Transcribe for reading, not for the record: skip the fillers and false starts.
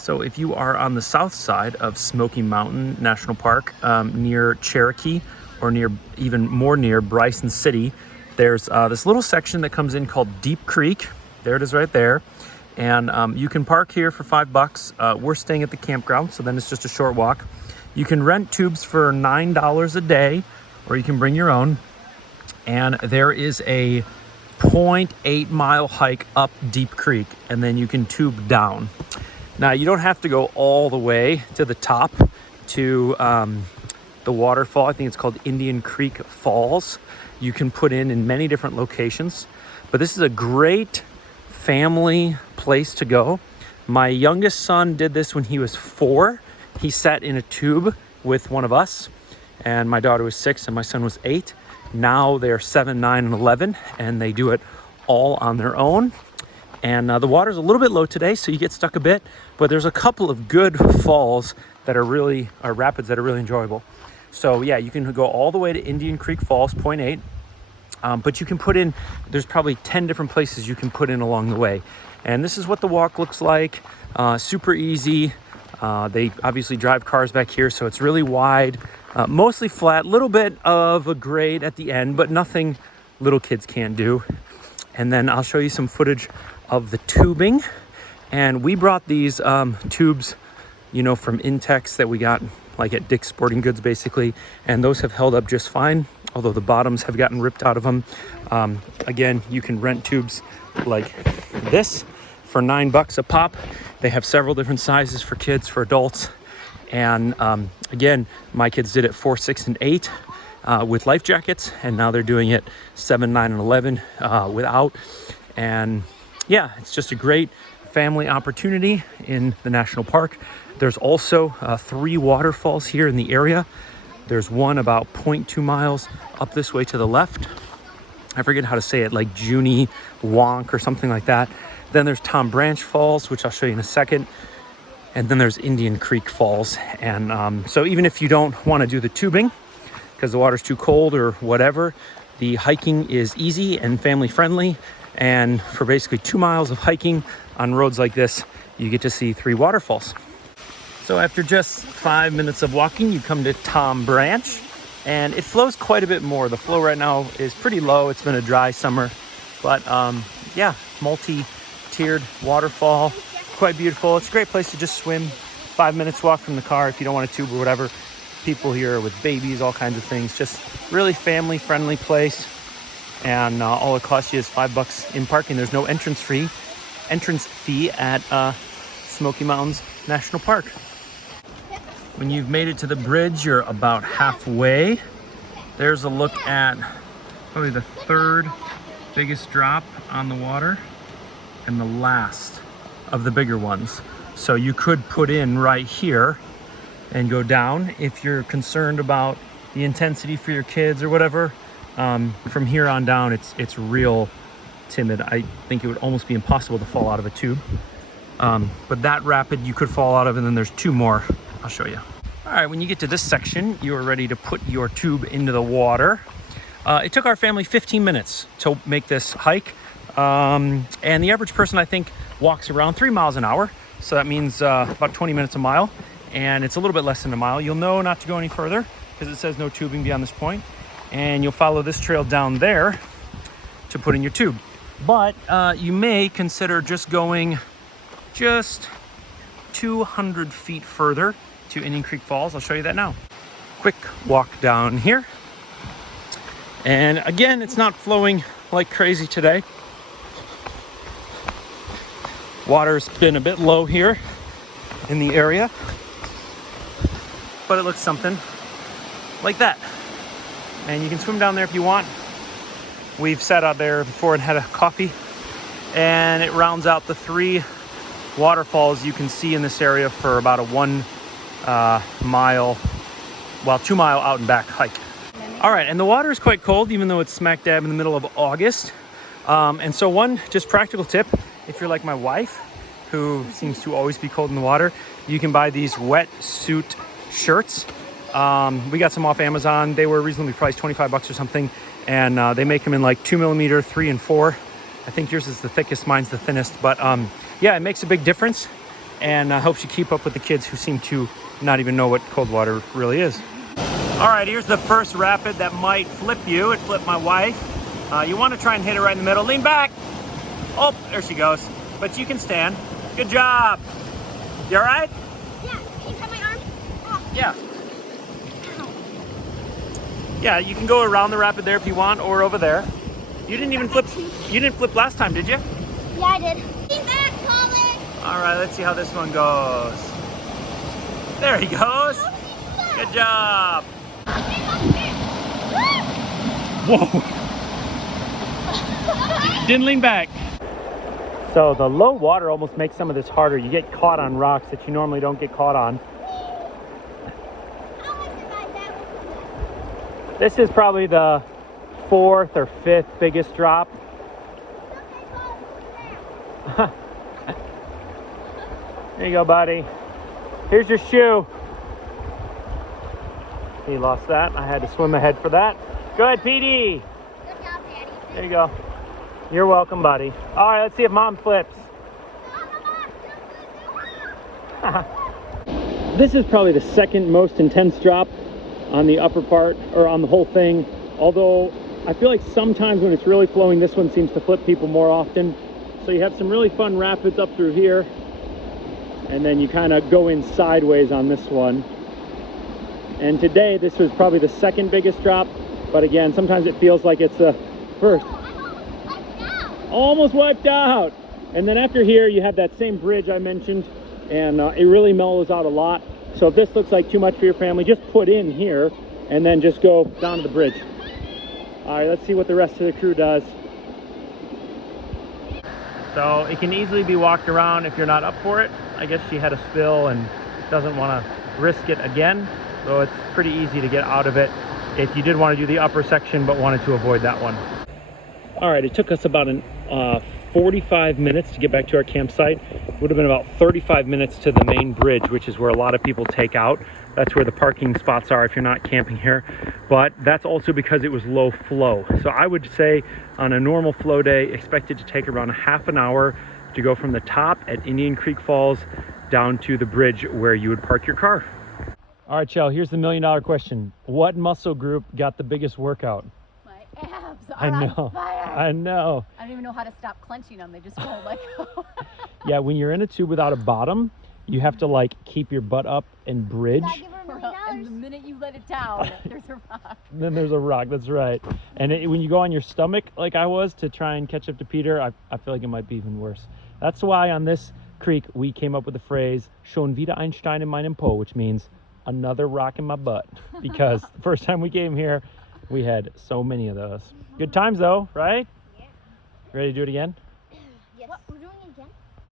So if you are on the south side of Smoky Mountain National Park, near Cherokee, or even more near Bryson City, there's this little section that comes in called Deep Creek. There it is right there. And you can park here for $5. We're staying at the campground, so then it's just a short walk. You can rent tubes for $9 a day, or you can bring your own. And there is a 0.8 mile hike up Deep Creek, and then you can tube down. Now, you don't have to go all the way to the top to the waterfall. I think it's called Indian Creek Falls. You can put in many different locations, but this is a great family place to go. My youngest son did this when he was 4. He sat in a tube with one of us, and my daughter was 6 and my son was 8. Now they're 7, 9, and 11, and they do it all on their own. And the water's a little bit low today, so you get stuck a bit, but there's a couple of good falls that are rapids that are really enjoyable. So yeah, you can go all the way to Indian Creek Falls, 0.8, but you can put in, there's probably 10 different places you can put in along the way. And this is what the walk looks like, super easy. They obviously drive cars back here, so it's really wide, mostly flat, little bit of a grade at the end, but nothing little kids can't do. And then I'll show you some footage of the tubing. And we brought these tubes, from Intex that we got like at Dick's Sporting Goods basically. And those have held up just fine, although the bottoms have gotten ripped out of them. Again, you can rent tubes like this for $9 a pop. They have several different sizes for kids, for adults. And again, my kids did it 4, 6, and 8 with life jackets, and now they're doing it 7, 9, and 11 without. And yeah, it's just a great family opportunity in the national park. There's also 3 waterfalls here in the area. There's one about 0.2 miles up this way to the left. I forget how to say it, like Junie Wonk or something like that. Then there's Tom Branch Falls, which I'll show you in a second. And then there's Indian Creek Falls. And so even if you don't want to do the tubing because the water's too cold or whatever, the hiking is easy and family friendly. And for basically 2 miles of hiking on roads like this, you get to see 3 waterfalls. So after just 5 minutes of walking, you come to Tom Branch, and it flows quite a bit more. The flow right now is pretty low. It's been a dry summer, but yeah, multi-tiered waterfall, quite beautiful. It's a great place to just swim. 5 minutes walk from the car if you don't want a tube or whatever. People here with babies, all kinds of things. Just really family-friendly place. And all it costs you is $5 in parking. There's no entrance fee at Smoky Mountains National Park. When you've made it to the bridge, you're about halfway. There's a look at probably the 3rd biggest drop on the water and the last of the bigger ones. So you could put in right here and go down if you're concerned about the intensity for your kids or whatever. From here on down, it's real timid. I think it would almost be impossible to fall out of a tube. But that rapid you could fall out of, and then there's 2 more. I'll show you. All right, when you get to this section, you are ready to put your tube into the water. It took our family 15 minutes to make this hike. And the average person, I think, walks around 3 miles an hour. So that means about 20 minutes a mile. And it's a little bit less than a mile. You'll know not to go any further because it says no tubing beyond this point. And you'll follow this trail down there to put in your tube. But you may consider just going 200 feet further to Indian Creek Falls. I'll show you that now. Quick walk down here. And again, it's not flowing like crazy today. Water's been a bit low here in the area, but it looks something like that. And you can swim down there if you want. We've sat out there before and had a coffee, and it rounds out the 3 waterfalls you can see in this area for about a 1 mile, 2 mile out and back hike. All right, and the water is quite cold, even though it's smack dab in the middle of August. And so one just practical tip, if you're like my wife, who seems to always be cold in the water, you can buy these wetsuit shirts. We got some off Amazon. They were reasonably priced, $25 or something. And they make them in like 2mm, 3 and 4. I think yours is the thickest, mine's the thinnest. But yeah, it makes a big difference. and helps you keep up with the kids who seem to not even know what cold water really is. All right, here's the first rapid that might flip you. It flipped my wife. You want to try and hit it right in the middle. Lean back. Oh, there she goes. But you can stand. Good job. You all right? Yeah. Can you cut my arm? Oh. Yeah. Yeah, you can go around the rapid there if you want, or over there. You didn't even flip. You didn't flip last time, did you? Yeah, I did. Lean back, Colin. All right, let's see how this one goes. There he goes. Good job. Whoa. Didn't lean back. So the low water almost makes some of this harder. You get caught on rocks that you normally don't get caught on. This is probably the 4th or 5th biggest drop. There you go, buddy. Here's your shoe. He lost that. I had to swim ahead for that. Good, PD. Good job, Daddy. There you go. You're welcome, buddy. All right, let's see if Mom flips. This is probably the second most intense drop on the upper part, or on the whole thing. Although I feel like sometimes when it's really flowing, this one seems to flip people more often. So you have some really fun rapids up through here, and then you kind of go in sideways on this one. And today this was probably the second biggest drop, but again, sometimes it feels like it's the first. Almost wiped out. And then after here you have that same bridge I mentioned, and it really mellows out a lot. So if this looks like too much for your family, just put in here and then just go down to the bridge. All right, let's see what the rest of the crew does. So it can easily be walked around if you're not up for it. I guess she had a spill and doesn't want to risk it again. So it's pretty easy to get out of it if you did want to do the upper section but wanted to avoid that one. All right, it took us about 45 minutes to get back to our campsite. It would have been about 35 minutes to the main bridge, which is where a lot of people take out. That's where the parking spots are if you're not camping here. But that's also because it was low flow. So I would say on a normal flow day, expect it to take around half an hour to go from the top at Indian Creek Falls down to the bridge where you would park your car. All right, Chell, here's the $1,000,000 question. What muscle group got the biggest workout? My abs I are know. on fire. I know. I don't even know how to stop clenching them. They just won't let go. Yeah, when you're in a tube without a bottom, you have to like keep your butt up and bridge. Gotta give her $1 million. And the minute you let it down, there's a rock. Then there's a rock, that's right. And when you go on your stomach, like I was, to try and catch up to Peter, I feel like it might be even worse. That's why on this creek, we came up with the phrase, schon wieder ein Stein in meinem Po, which means another rock in my butt. Because the first time we came here, we had so many of those. Good times though, right? Yeah. Ready to do it again?